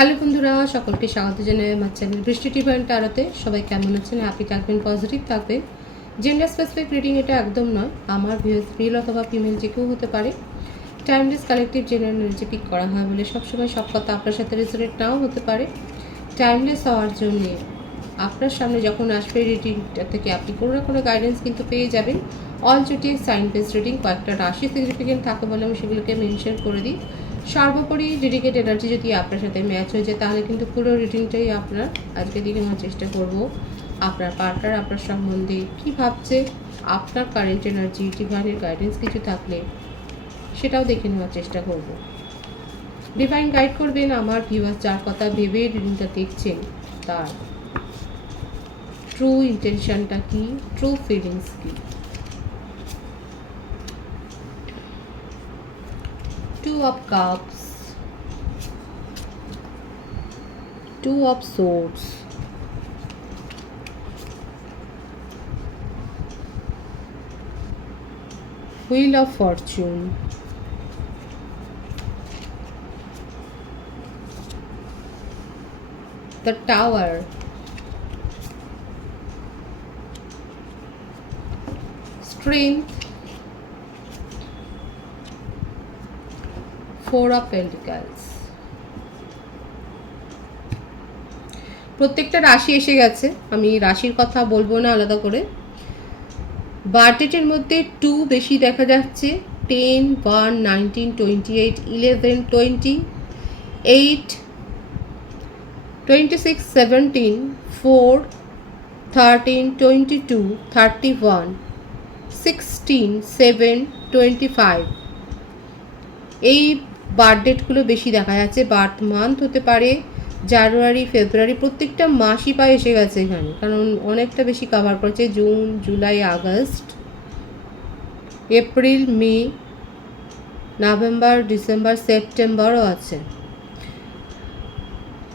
Hello বন্ধুরা, সকলকে স্বাগত জানাই আমার চ্যানেল বৃষ্টি টিভি অ্যান্ড টারোতে। সবাই কেমন আছেন? হ্যাপি থাকবেন, পজিটিভ থাকবেন। জেন্ডার স্পেসিফিক রিডিং এটা একদম নয়। আমার ভিউয়ার্স মেল অথবা ফিমেল যে কেউ হতে পারে। Timeless collective general energy pick করা হয় বলে সবসময় সব কথা আপনার সাথে রেজোনেট নাও হতে পারে। টাইমলেস হওয়ার জন্যে আপনার সামনে যখন আসবে রিডিংটা থেকে আপনি কোনো না কোনো গাইডেন্স কিন্তু পেয়ে যাবেন। All zodiac sign based reading, কয়েকটা রাশি সিগনিফিকেন্ট থাকে বলে আমি সেগুলোকে মেনশন করে দিই। সর্বোপরি ডেডিকেট এনার্জি যদি আপনার সাথে ম্যাচ হয়ে যায় তাহলে কিন্তু পুরো রিডিংটাই আপনার আজকে দেখে নেওয়ার চেষ্টা করব। আপনার পার্টনার আপনার সম্বন্ধে কী ভাবছে, আপনার কারেন্ট এনার্জি, ডিভাইনের গাইডেন্স কিছু থাকলে সেটাও দেখে নেওয়ার চেষ্টা করব। ডিভাইন গাইড করবেন আমার ভিউয়ার্স যার কথা ভেবে রিডিংটা দেখছেন তার ট্রু ইন্টেনশনটা কী, ট্রু ফিলিংস কী। Two of Cups, Two of Swords, Wheel of Fortune, the Tower, Strength, Four of Pentacles। প্রত্যেকটা রাশি এসে গেছে, আমি রাশির কথা বলবো না আলাদা করে। বার্থডেটের মধ্যে 2 বেশি দেখা যাচ্ছে, 10, 1, 19, 28, 11, 20, 8, 26, 17, 4, 13, 22, 31, 16, 7, 25। এই বার্থ ডেটগুলো বেশি দেখা যাচ্ছে। বার্থ মান্থ হতে পারে জানুয়ারি, ফেব্রুয়ারি, প্রত্যেকটা মাসই প্রায় এসে গেছে এখানে, কারণ অনেকটা বেশি কভার করছে। জুন, জুলাই, আগস্ট, এপ্রিল, মে, নভেম্বর, ডিসেম্বর, সেপ্টেম্বরও আছে।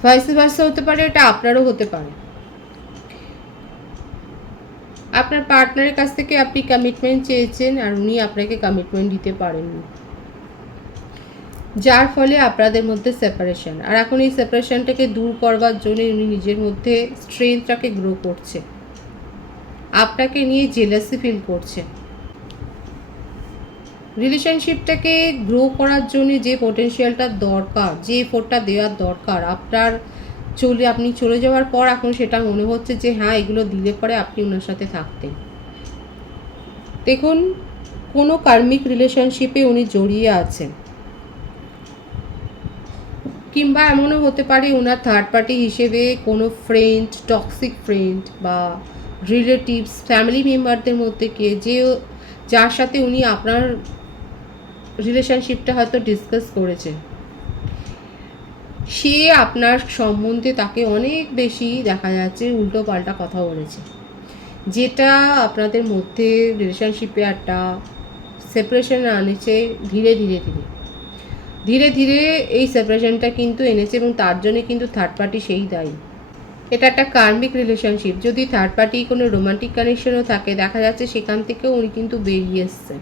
ভাইস ভার্সা হতে পারে, এটা আপনারও হতে পারে। আপনার পার্টনারের কাছ থেকে আপনি কমিটমেন্ট চেয়েছেন আর উনি আপনাকে কমিটমেন্ট দিতে পারেননি, যার ফলে আপনাদের মধ্যে সেপারেশন। আর এখন এই সেপারেশনটাকে দূর করবার জন্য উনি নিজের মধ্যে স্ট্রেংথটাকে গ্রো করছে, আপনাকে নিয়ে জেলাসি ফিল করছে। রিলেশনশিপটাকে গ্রো করার জন্য যে পোটেনশিয়ালটা দরকার, যে এফোর্টটা দেওয়ার দরকার, আপনি চলে যাওয়ার পর এখন সেটা মনে হচ্ছে যে হ্যাঁ এগুলো দিলে পরে আপনি ওনার সাথে থাকতেন। দেখুন, কোনো কার্মিক রিলেশনশিপে উনি জড়িয়ে আছেন, কিংবা এমনও হতে পারে ওনার থার্ড পার্টি হিসেবে কোনো ফ্রেন্ড, টক্সিক ফ্রেন্ড বা রিলেটিভস, ফ্যামিলি মেম্বারদের মধ্যে যার সাথে উনি আপনার রিলেশনশিপটা হয়তো ডিসকাস করেছেন, সে আপনার সম্বন্ধে তাকে অনেক বেশি দেখা যাচ্ছে উল্টো পাল্টা কথা বলেছে, যেটা আপনাদের মধ্যে রিলেশনশিপে একটা সেপারেশন আনেছে। ধীরে ধীরে এই সেপারেশনটা কিন্তু এনেছে এবং তার জন্য কিন্তু থার্ড পার্টি সেই দায়ী। এটা একটা কার্মিক রিলেশনশিপ। যদি থার্ড পার্টি কোনো রোমান্টিক কানেকশনও থাকে, দেখা যাচ্ছে সেখান থেকেও উনি কিন্তু বেরিয়ে এসছেন।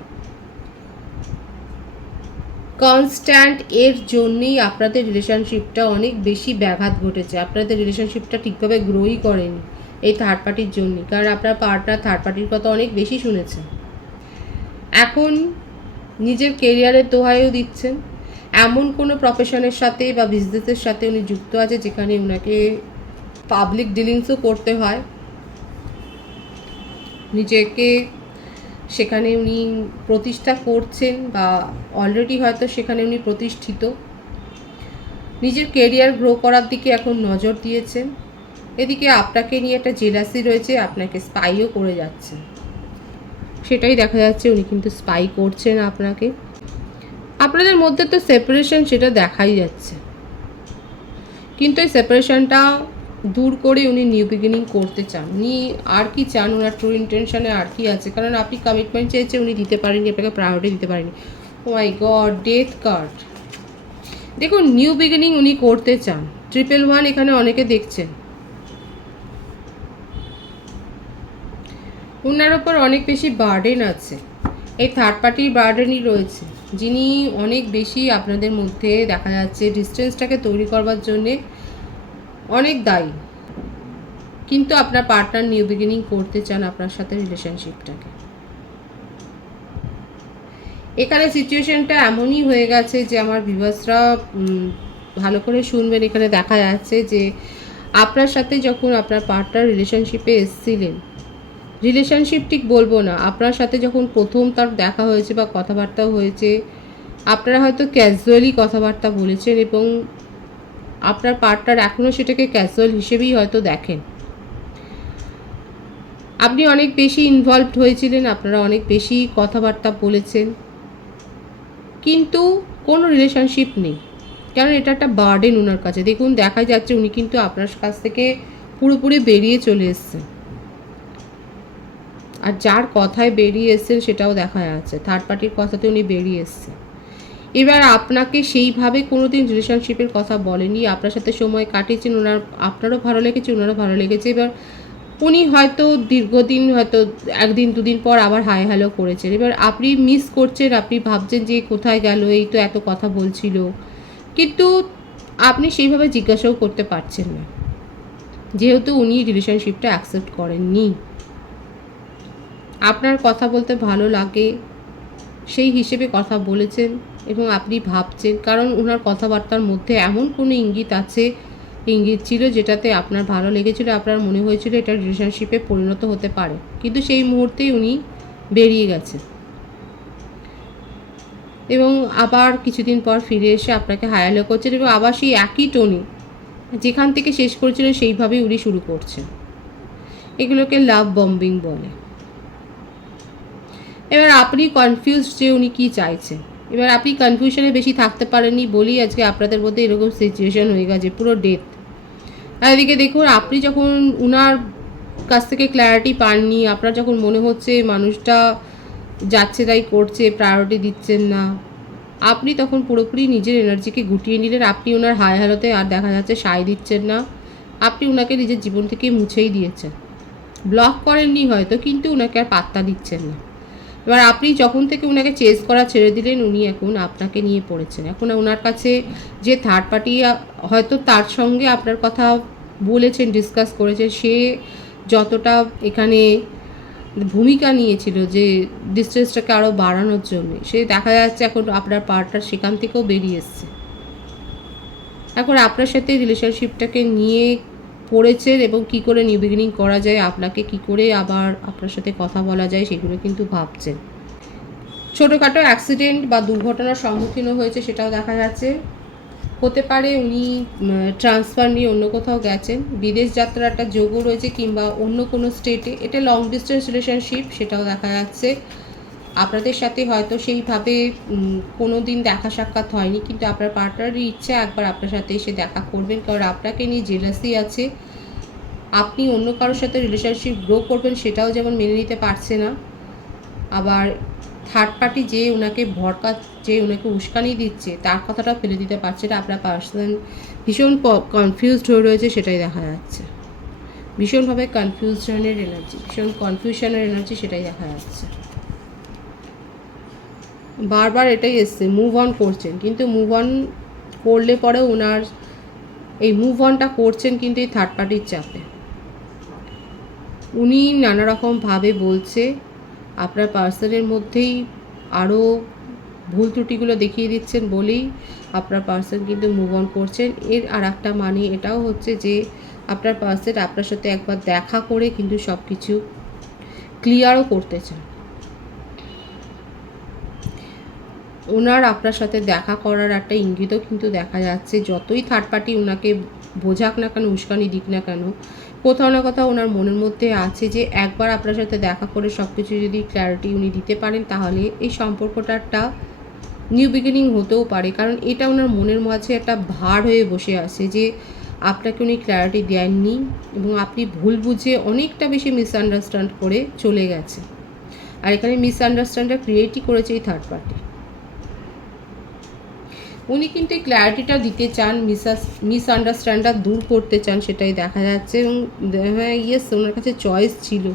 কনস্ট্যান্ট এর জন্যই আপনাদের রিলেশনশিপটা অনেক বেশি ব্যাঘাত ঘটেছে, আপনাদের রিলেশনশিপটা ঠিকভাবে গ্রোই করেনি এই থার্ড পার্টির জন্যই, কারণ আপনার পার্টনার থার্ড পার্টির কথা অনেক বেশি শুনেছে। এখন নিজের কেরিয়ারের দোহাইও দিচ্ছেন। এমন কোনো প্রফেশনের সাথে বা বিজনেসের সাথে উনি যুক্ত আছে যেখানে ওনাকে পাবলিক ডিলিংসও করতে হয়, নিজেকে সেখানে উনি প্রতিষ্ঠা করছেন বা অলরেডি হয়তো সেখানে উনি প্রতিষ্ঠিত। নিজের কেরিয়ার গ্রো করার দিকে এখন নজর দিয়েছেন। এদিকে আপনাকে নিয়ে একটা জেলাসি রয়েছে, আপনাকে স্পাইও করে যাচ্ছে, সেটাই দেখা যাচ্ছে। উনি কিন্তু স্পাই করছেন আপনাকে। আপনাদের মধ্যে তো সেপারেশন, সেটা দেখাই যাচ্ছে, কিন্তু এই সেপারেশনটা দূর করে উনি নিউ বিগিনিং করতে চান। উনি আর কি চান, ওনার ট্রু ইন্টেনশনে আর কি আছে, কারণ আপনি কমিটমেন্ট চেয়েছে উনি দিতে পারেনি, আপনাকে প্রায়োরিটি দিতে পারেনি। ও মাই গড, ডেথ কার্ড। দেখুন, নিউ বিগিনিং উনি করতে চান। 111 এখানে অনেকে দেখছেন। ওনার ওপর অনেক বেশি বার্ডেন আছে, এই থার্ড পার্টির বার্ডেনই রয়েছে। যিনি অনেক বেশি আপনাদের মধ্যে দেখা যাচ্ছে ডিস্টেন্সটাকে তৈরি করবার জন্যে অনেক দায়ী, কিন্তু আপনার পার্টনার নিউ বিগিনিং করতে চান আপনার সাথে রিলেশনশিপটাকে। এখানে সিচুয়েশনটা এমনই হয়ে গেছে যে আমার ভিউয়ার্সরা ভালো করে শুনবেন। এখানে দেখা যাচ্ছে যে আপনার সাথে যখন আপনার পার্টনার রিলেশনশিপে এসেছিলেন, রিলেশনশিপ ঠিক বলবো না, আপনার সাথে যখন প্রথম তার দেখা হয়েছে বা কথাবার্তা হয়েছে, আপনারা হয়তো ক্যাজুয়ালি কথাবার্তা বলেছেন এবং আপনার পার্টনার এখনও সেটাকে ক্যাজুয়াল হিসেবেই হয়তো দেখেন। আপনি অনেক বেশি ইনভলভড হয়েছিলেন, আপনারা অনেক বেশি কথাবার্তা বলেছেন, কিন্তু কোনো রিলেশনশিপ নেই। কারণ এটা একটা বার্ডেন ওনার কাছে। দেখুন, দেখা যাচ্ছে উনি কিন্তু আপনার কাছ থেকে পুরোপুরি বেরিয়ে চলে এসছেন, আর যার কথায় বেরিয়ে এসছেন সেটাও দেখা যাচ্ছে, থার্ড পার্টির কথাতে উনি বেরিয়ে এসছেন। এবার আপনাকে সেইভাবে কোনো দিন রিলেশনশিপের কথা বলেনি, আপনার সাথে সময় কাটিয়েছেন, ওনার আপনারও ভালো লেগেছে, ওনারও ভালো লেগেছে। এবার উনি হয়তো দীর্ঘদিন, হয়তো একদিন দুদিন পর আবার হাই হ্যালো করেছেন। এবার আপনি মিস করছেন, আপনি ভাবছেন যে কোথায় গেল, এই তো এত কথা বলছিল, কিন্তু আপনি সেইভাবে জিজ্ঞাসাও করতে পারছেন না, যেহেতু উনি রিলেশনশিপটা অ্যাকসেপ্ট করেননি। আপনার কথা বলতে ভালো লাগে সেই হিসেবে কথা বলেছেন এবং আপনি ভাবছেন, কারণ ওনার কথাবার্তার মধ্যে এমন কোনো ইঙ্গিত ছিল যেটাতে আপনার ভালো লেগেছিল, আপনার মনে হয়েছিল এটা রিলেশনশিপে পরিণত হতে পারে, কিন্তু সেই মুহূর্তেই উনি বেরিয়ে গেছেন এবং আবার কিছুদিন পর ফিরে এসে আপনাকে হায়ালো করছেন এবং আবার সেই একই টোনে যেখান থেকে শেষ করেছিলেন সেইভাবেই উনি শুরু করছেন। এগুলোকে লাভ বম্বিং বলে। এবার আপনি কনফিউজ যে উনি কী চাইছেন। এবার আপনি কনফিউশনে বেশি থাকতে পারেননি বলেই আজকে আপনাদের মধ্যে এরকম সিচুয়েশন হয়ে গেছে, পুরো ডেথ। আর এদিকে দেখুন, আপনি যখন উনার কাছ থেকে ক্ল্যারিটি পাননি, আপনার যখন মনে হচ্ছে মানুষটা যাচ্ছে তাই করছে, প্রায়োরিটি দিচ্ছেন না, আপনি তখন পুরোপুরি নিজের এনার্জিকে গুটিয়ে নিলেন। আপনি ওনার হায় হালতে আর দেখা যাচ্ছে সায় দিচ্ছেন না, আপনি ওনাকে নিজের জীবন থেকে মুছেই দিয়েছেন। ব্লক করেননি হয়তো, কিন্তু ওনাকে আর পাত্তা দিচ্ছেন না। এবার আপনি যখন থেকে ওনাকে চেস করা ছেড়ে দিলেন, উনি এখন আপনাকে নিয়ে পড়েছেন। এখন ওনার কাছে যে থার্ড পার্টি হয়তো তার সঙ্গে আপনার কথা বলেছেন, ডিসকাস করেছে, সে যতটা এখানে ভূমিকা নিয়েছিল যে ডিস্টেন্সটাকে আরও বাড়ানোর জন্য, সে দেখা যাচ্ছে এখন আপনার পার্টনার সেখান থেকেও বেরিয়ে এসছে। এখন আপনার সাথে রিলেশনশিপটাকে নিয়ে পড়েছেন এবং কি করে নিউ বিগিনিং করা যায়, আপনাকে কি করে আবার আপনার সাথে কথা বলা যায় সেগুলো কিন্তু ভাবছেন। ছোটোখাটো অ্যাক্সিডেন্ট বা দুর্ঘটনার সম্মুখীনও হয়েছে, সেটাও দেখা যাচ্ছে। হতে পারে উনি ট্রান্সফার নিয়ে অন্য কোথাও গেছেন, বিদেশ যাত্রার একটা যোগও রয়েছে, কিংবা অন্য কোনো স্টেটে। এটা লং ডিস্টেন্স রিলেশনশিপ, সেটাও দেখা যাচ্ছে। আপনাদের সাথে হয়তো সেইভাবে কোনো দিন দেখা সাক্ষাৎ হয়নি, কিন্তু আপনার পার্টনারের ইচ্ছা একবার আপনার সাথে এসে দেখা করবেন, কারণ আপনাকে নিয়ে জেলাসি আছে। আপনি অন্য কারোর সাথে রিলেশনশিপ গ্রো করবেন সেটাও যেমন মেনে নিতে পারছে না, আবার থার্ড পার্টি যে ওনাকে যে ওনাকে উস্কানি দিচ্ছে তার কথাটাও ফেলে দিতে পারছে না। আপনার পার্সন ভীষণ কনফিউজড হয়ে রয়েছে, সেটাই দেখা যাচ্ছে। ভীষণভাবে কনফিউশনের এনার্জি সেটাই দেখা যাচ্ছে। বারবার এটাই এসছে, মুভ অন করছেন, কিন্তু মুভ অন করলে পরে ওনার এই মুভ অনটা করছেন কিন্তু এই থার্ড পার্টির চাপে। উনি নানা রকমভাবে বলছে, আপনার পার্সনের মধ্যেই আরও ভুল ত্রুটিগুলো দেখিয়ে দিচ্ছেন বলেই আপনার পার্সন কিন্তু মুভ অন করছেন। এর আর একটা মানে এটাও হচ্ছে যে আপনার পার্সন আপনার সাথে একবার দেখা করে কিন্তু সব কিছু ক্লিয়ারও করতে চান। ওনার আপনার সাথে দেখা করার একটা ইঙ্গিতও কিন্তু দেখা যাচ্ছে। যতই থার্ড পার্টি ওনাকে বোঝাক না কেন, উস্কানি দিক না কেন, কোথাও না কোথাও ওনার মনের মধ্যে আছে যে একবার আপনার সাথে দেখা করে সব কিছু যদি ক্ল্যারিটি উনি দিতে পারেন, তাহলে এই সম্পর্কটা একটা নিউ বিগিনিং হতেও পারে। কারণ এটা ওনার মনের মাঝে একটা ভার হয়ে বসে আছে যে আপনাকে উনি ক্ল্যারিটি দেননি এবং আপনি ভুল বুঝে অনেকটা বেশি মিসআন্ডারস্ট্যান্ড করে চলে গেছে। আর এখানে মিসআন্ডারস্ট্যান্ডটা ক্রিয়েটই করেছে এই থার্ড পার্টি। উনি কিন্তু এই ক্ল্যারিটিটা দিতে চান, মিসআন্ডারস্ট্যান্ডটা দূর করতে চান, সেটাই দেখা যাচ্ছে। এবং হ্যাঁ, ইয়েস, ওনার কাছে চয়েস ছিল,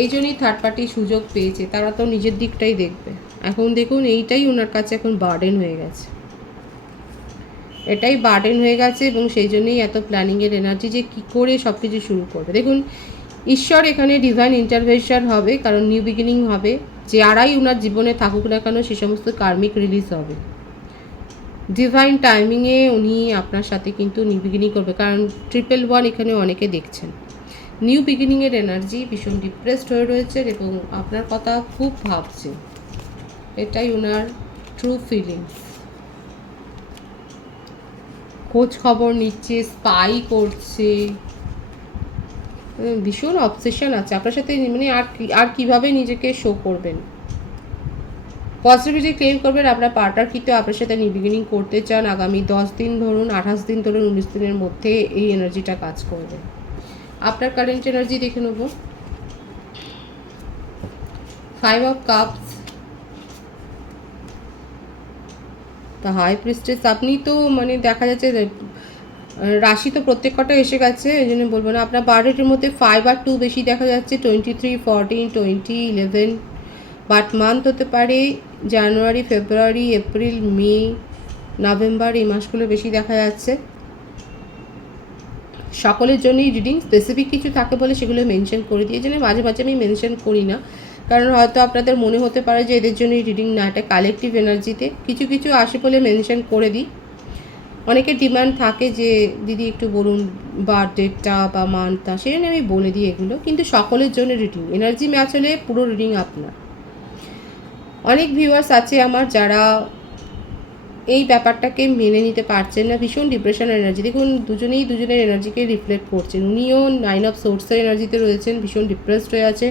এই জন্যই থার্ড পার্টি সুযোগ পেয়েছে। তারা তো নিজের দিকটাই দেখবে, এখন দেখুন এইটাই ওনার কাছে এখন বার্ডেন হয়ে গেছে, এটাই বার্ডেন হয়ে গেছে এবং সেই জন্যই এত প্ল্যানিংয়ের এনার্জি যে কী করে সব কিছু শুরু করবে। দেখুন ঈশ্বর এখানে ডিভাইন ইন্টারভেনশন হবে, কারণ নিউ বিগিনিং হবে। যারাই ওনার জীবনে থাকুক না কেন সে সমস্ত কার্মিক রিলিজ হবে। ডিভাইন টাইমিংয়ে উনি আপনার সাথে কিন্তু নিউ বিগিনিং করবে, কারণ 111 এখানে অনেকে দেখছেন। নিউ বিগিনিংয়ের এনার্জি, ভীষণ ডিপ্রেসড হয়ে রয়েছে এবং আপনার কথা খুব ভাবছে, এটাই ওনার ট্রু ফিলিংস। খোঁজ খবর নিচ্ছে, স্পাই করছে, ভীষণ অবসেশন আছে আপনার সাথে, মানে আর কীভাবে নিজেকে শো করবেন, পজিটিভিটি ক্লেম করবেন। আপনার পার্টনার কিন্তু আপনার সাথে নিউ বিগিনিং করতে চান। আগামী 10 দিন ধরুন, 28 দিন ধরুন, 19 দিনের মধ্যে এই এনার্জিটা কাজ করবে। আপনার কারেন্ট এনার্জি দেখে নেব। 5 of cups, the high priestess. আপনি তো মানে দেখা যাচ্ছে রাশি তো প্রত্যেক কটা এসে গেছে, এই জন্য বলবো না। আপনার বার্থডেটের মধ্যে 5 আর 2 বেশি দেখা যাচ্ছে, 23, 14, 20, 11। বাট মান্থ হতে পারে জানুয়ারি, ফেব্রুয়ারি, এপ্রিল, মে, নভেম্বর, এই মাসগুলো বেশি দেখা যাচ্ছে। সকলের জন্যই রিডিং স্পেসিফিক কিছু থাকে বলে সেগুলো মেনশন করে দিয়ে, জন্য মাঝে মাঝে আমি মেনশন করি না, কারণ হয়তো আপনাদের মনে হতে পারে যে এদের জন্যই রিডিং না, এটা কালেকটিভ এনার্জিতে কিছু কিছু আসে বলে মেনশন করে দিই। অনেকের ডিমান্ড থাকে যে দিদি একটু বলুন বার্থডেটা বা মান্থটা, সেই জন্য আমি বলে দিই এগুলো, কিন্তু সকলের জন্য রিডিং। এনার্জি ম্যাচ হলে পুরো রিডিং আপনার। অনেক ভিউয়ার্স আছে আমার যারা এই ব্যাপারটাকে মেনে নিতে পারছেন না, ভীষণ ডিপ্রেশন এনার্জি। দেখুন দুজনেই দুজনের এনার্জিকে রিফ্লেক্ট করছেন। উনিও 9 অফ সোর্সের এনার্জিতে রয়েছেন, ভীষণ ডিপ্রেসড হয়ে আছে।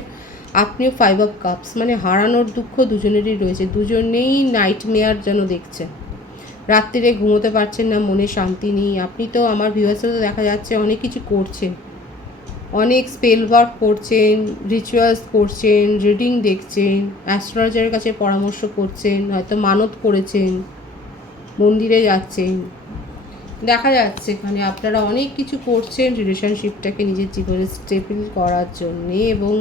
আপনিও 5 অফ কাপস, মানে হারানোর দুঃখ দুজনেরই রয়েছে। দুজনেই নাইট মেয়ার যেন দেখছেন, রাত্রিরে ঘুমোতে পারছেন না, মনে শান্তি নেই। আপনি তো আমার ভিউয়ার্সের তো দেখা যাচ্ছে অনেক কিছু করছেন, অনেক স্পেল ওয়ার্ক করছেন, রিচুয়ালস করছেন, রিডিং দেখছেন, অ্যাস্ট্রোলজারের কাছে পরামর্শ করছেন, হয়তো মানত করেছেন, মন্দিরে যাচ্ছেন। দেখা যাচ্ছে এখানে আপনারা অনেক কিছু করছেন রিলেশনশিপটাকে নিজের জীবনে স্টেবল করার জন্যে, এবং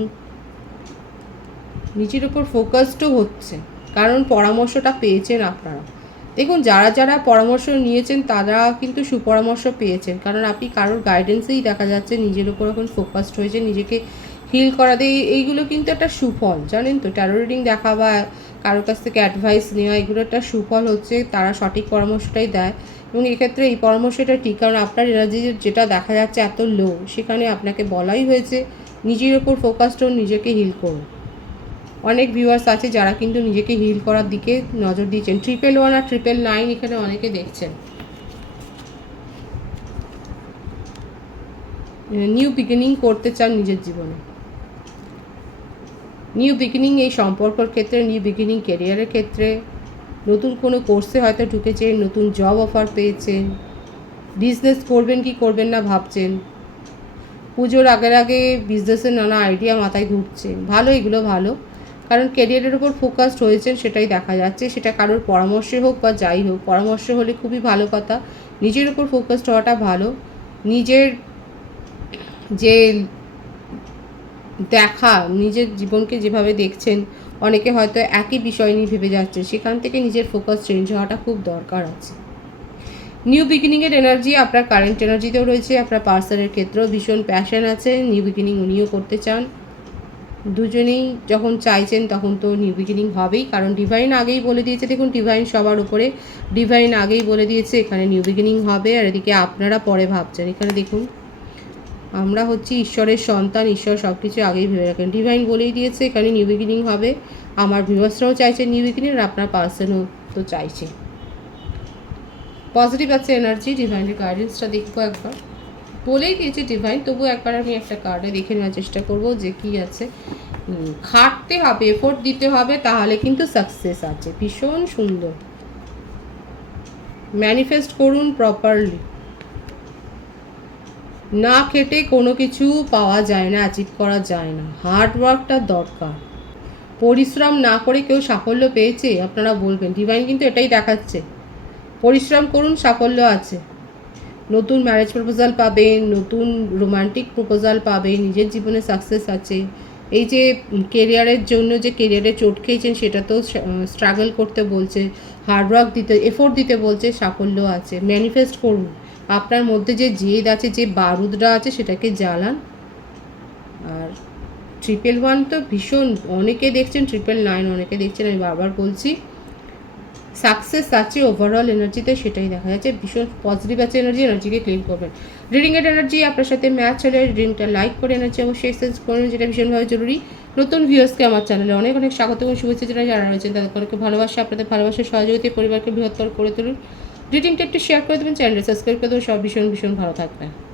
নিজের ওপর ফোকাসডও হচ্ছে, কারণ পরামর্শটা পেয়েছেন আপনারা। দেখুন যারা যারা পরামর্শ নিয়েছেন তারা কিন্তু সুপরামর্শ পেয়েছেন, কারণ আপনি কারোর গাইডেন্সেই দেখা যাচ্ছে নিজের ওপর এখন ফোকাসড হয়েছে, নিজেকে হিল করা দিয়ে। এইগুলো কিন্তু একটা সুফল, জানেন তো। ট্যারো রিডিং দেখা বা কারোর কাছ থেকে অ্যাডভাইস নেওয়া, এগুলো একটা সুফল হচ্ছে, তারা সঠিক পরামর্শটাই দেয়। এবং এক্ষেত্রে এই পরামর্শটা ঠিক, কারণ আপনার এনার্জি যেটা দেখা যাচ্ছে এত লো, সেখানে আপনাকে বলাই হয়েছে নিজের ওপর ফোকাসড হন, নিজেকে হিল করুন। অনেক ভিউয়ার্স আছে যারা কিন্তু নিজেকে হিল করার দিকে নজর দিয়েছেন। 111 আর 999 এখানে অনেকে দেখছেন। নিউ বিগিনিং করতে চান নিজের জীবনে, নিউ বিগিনিং এই সম্পর্কের ক্ষেত্রে, নিউ বিগিনিং ক্যারিয়ারের ক্ষেত্রে, নতুন কোনো কোর্সে হয়তো ঢুকেছেন, নতুন জব অফার পেয়েছেন, বিজনেস করবেন কি করবেন না ভাবছেন, পুজোর আগের আগে বিজনেসের নানা আইডিয়া মাথায় ঘুরছে। ভালো, এগুলো ভালো, কারণ ক্যারিয়ারের ওপর ফোকাসড হয়েছেন, সেটাই দেখা যাচ্ছে। সেটা কারোর পরামর্শে হোক বা যাই হোক, পরামর্শ হলে খুবই ভালো কথা। নিজের ওপর ফোকাসড হওয়াটা ভালো। নিজের যে দেখা, নিজের জীবনকে যেভাবে দেখছেন, অনেকে হয়তো একই বিষয় নিয়ে ভেবে যাচ্ছে, সেখান থেকে নিজের ফোকাস চেঞ্জ হওয়াটা খুব দরকার আছে। নিউ বিগিনিংয়ের এনার্জি আপনার কারেন্ট এনার্জিতেও রয়েছে। আপনার পার্সনের ক্ষেত্রেও ভীষণ প্যাশন আছে, নিউ বিগিনিং উনিও করতে চান। দুজনেই যখন চাইছেন তখন তো নিউ বিগিনিং হবেই, কারণ ডিভাইন আগেই বলে দিয়েছে। দেখুন ডিভাইন সবার উপরে, ডিভাইন আগেই বলে দিয়েছে এখানে নিউ বিগিনিং হবে। আর এদিকে আপনারা পরে ভাবছেন। এখানে দেখুন আমরা হচ্ছি ঈশ্বরের সন্তান, ঈশ্বর সব কিছু আগেই ভেবে রাখেন। ডিভাইন বলেই দিয়েছে এখানে নিউ বিগিনিং হবে। আমার ভিউয়ার্সরাও চাইছে নিউ বিগিনিং, আর আপনার পার্সনও তো চাইছে। পজিটিভ আছে এনার্জি। ডিভাইনের গাইডেন্সটা দেখবো একবার, বলেই দিয়েছে ডিভাইন, তবু একবার আমি একটা কার্ডে দেখে নেওয়ার চেষ্টা করব যে কি আছে। খাটতে হবে, এফোর্ট দিতে হবে, তাহলে কিন্তু সাকসেস আছে। ভীষণ সুন্দর। ম্যানিফেস্ট করুন প্রপারলি। না খেটে কোনো কিছু পাওয়া যায় না, অ্যাচিভ করা যায় না। হার্ড ওয়ার্কটা দরকার। পরিশ্রম না করে কেউ সাফল্য পেয়েছে আপনারা বলবেন। ডিভাইন কিন্তু এটাই দেখাচ্ছে, পরিশ্রম করুন, সাফল্য আছে। নতুন ম্যারেজ প্রপোজাল পাবেন, নতুন রোমান্টিক প্রপোজাল পাবেন, নিজের জীবনে সাকসেস আছে। এই যে কেরিয়ারের জন্য যে কেরিয়ারে চোট খেয়েছেন সেটাতেও স্ট্রাগল করতে বলছে, হার্ডওয়ার্ক দিতে, এফোর্ট দিতে বলছে, সাফল্য আছে। ম্যানিফেস্ট করুন, আপনার মধ্যে যে জেদ আছে, যে বারুদটা আছে সেটাকে জ্বালান। আর 111 তো ভীষণ, অনেকে দেখছেন 999, অনেকে দেখছেন, আমি বারবার বলছি সাকসেস আছে ওভারঅল এনার্জিতে, সেটাই দেখা যাচ্ছে। ভীষণ পজিটিভ আছে এনার্জি, এনার্জিকে ক্লিন করবেন। রিডিংয়ের এনার্জি আপনার সাথে ম্যাচ হলে রিডিংটা লাইক করে এনার্জি অবশ্যই এক্সচেঞ্জ করুন, যেটা ভীষণভাবে জরুরি। নতুন ভিউয়ার্সকে আমার চ্যানেলে অনেক অনেক স্বাগত এবং শুভেচ্ছা জানাই। যারা রয়েছেন তাদের অনেকে ভালোবাসা, আপনাদের ভালোবাসার সহযোগিতা পরিবারকে বৃহত্তর করে তুলুন। রিডিংটা একটু শেয়ার করে দেবেন, চ্যানেলটা সাবস্ক্রাইব করে দেবেন। সব ভীষণ ভীষণ ভালো থাকবেন।